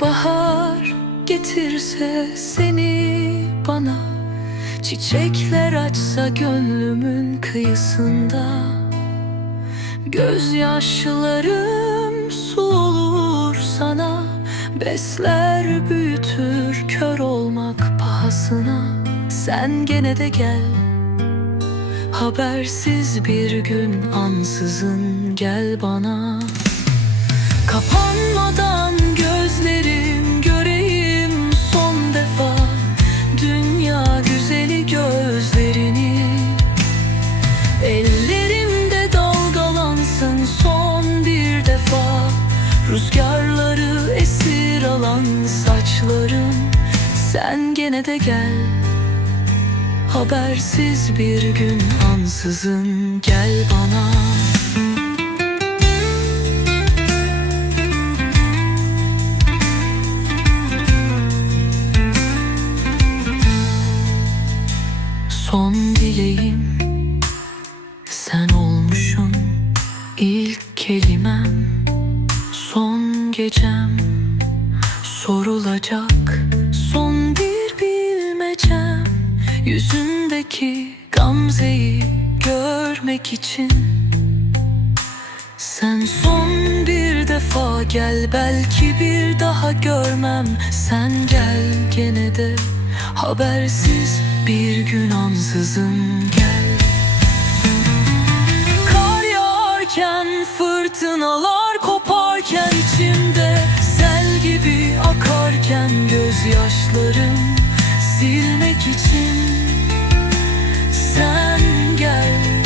bahar getirse seni bana Çiçekler açsa gönlümün kıyısında. Gözyaşlarım su olur sana Besler büyütür kör olmak pahasına. Sen gene de gel Habersiz bir gün ansızın gel bana Kapanmadan gözlerim göreyim son defa. Dünya güzeli gözlerini. Ellerimde dalgalansın son bir defa. Rüzgarları esir alan saçlarım Sen gene de gel. Habersiz bir gün ansızın. Gel bana Gecem sorulacak son bir bilmecem. Yüzündeki gamzeyi görmek için Sen son bir defa gel belki bir daha görmem. Sen gel gene de habersiz bir gün ansızın gözyaşlarım silmek için Sen gel.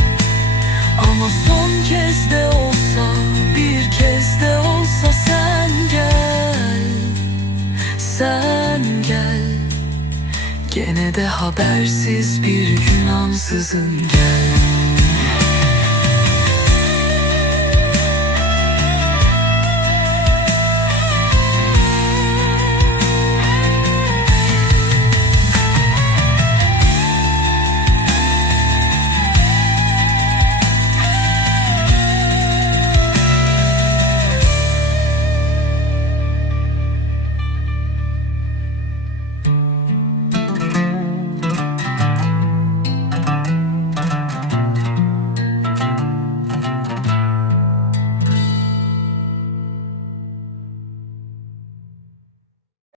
Ama son kez de olsa bir kez de olsa sen gel. Sen gel. Gene de habersiz bir gün ansızın gel